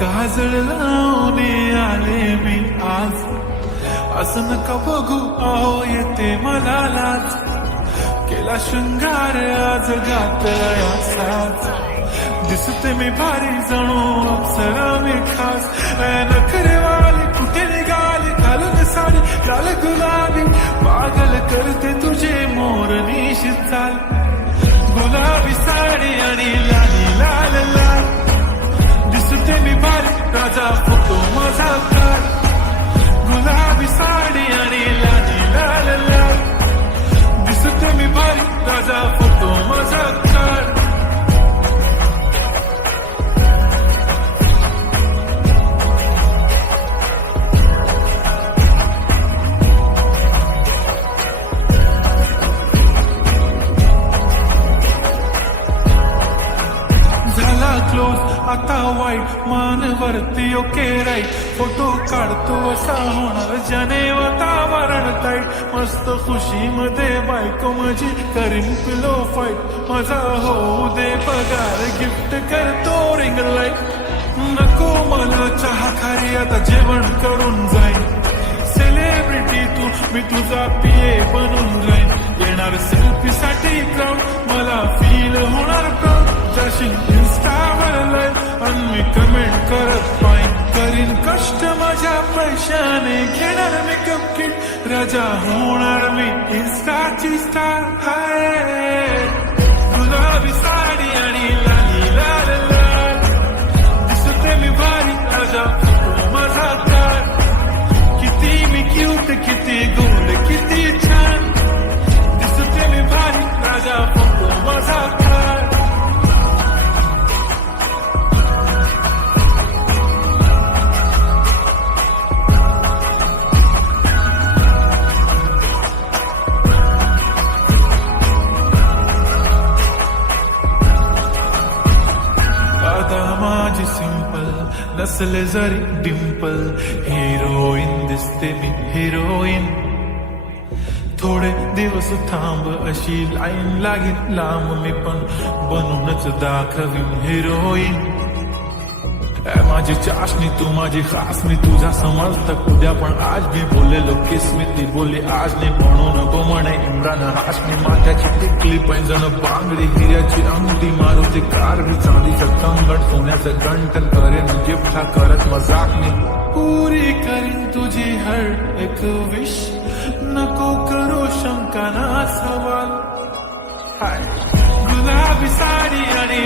काजळ लावून आले मी आज, असं नका बघू अहो येते मला लाज. केला शृंगार आज घातला साज, दिसते मी भारी जणू अप्सरा मी खास. नखरेवाली कुठे निघाली घालून साडी लाल गुलाबी, पागल करते तुझे मोरनीशी चाल. गुलाबी साडी आणि लाली लाल लाल, दिसते मी भारी राजा फोटो माझा काढ. गुलाबी साडी आणि लाली लाल लाल, दिसते मी भारी राजा फोटो माझा काढ. क्लोज आता वाईट मान वरती ओके राईट, फोटो काढतो असा होणार ज्याने वातावरण ताईट. मस्त खुशी मध्ये बायको माझी करीन पिलो फाईट, माझा होऊ दे पगार गिफ्ट करतो रिंग लाईट. नको मला चहा खारी आता जेवण करून जाईन, सेलिब्रिटी तू मी तुझा पिये बनून जाईन. येणार सेल्फी साठी क्राऊड मला फील होणार प्राऊड, जाशील इन्स्टावर लाईव्ह आणि मी कमेंट करत पाहिन. करीन कष्ट माझ्या पैशाने घेणार मेकअप किट, राजा होणार मी इन्स्टाची स्टार. हाय गुलाबी साडी आणि लाली लाल लाल, दिसते मी भारी राजा फोटो माझा काढ. किती मी क्यूट किती गोड किती छान, दिसते मी भारी राजा फोटो माझा काढ. माझी सिंपल नसले जरी डिंपल, हिरोईन दिसते मी हिरोईन. थोडे दिवस थांब अशी लाईन लागेल लांब, मी पण बनूनच दाखवीन हिरोईन. माझी चाशनी तू माझी खास, मी तुझा समजत उद्या पण आज मी बोललेलो किस मी ती बोलली आज नाही. म्हणून नको म्हणे इम्रान हाशमी, माथ्याची टिकली पैंजण बांगडी हिऱ्याची अंगठी, मारुती कार मी चांदीचं कंगण सोन्याचं गंटन करेन गिफ्ट हा करत मजाक मी. पुरी करीन तुझी हर एक विश, नको करू शंका ना सवाल. हाय गुलाबी साडी आणि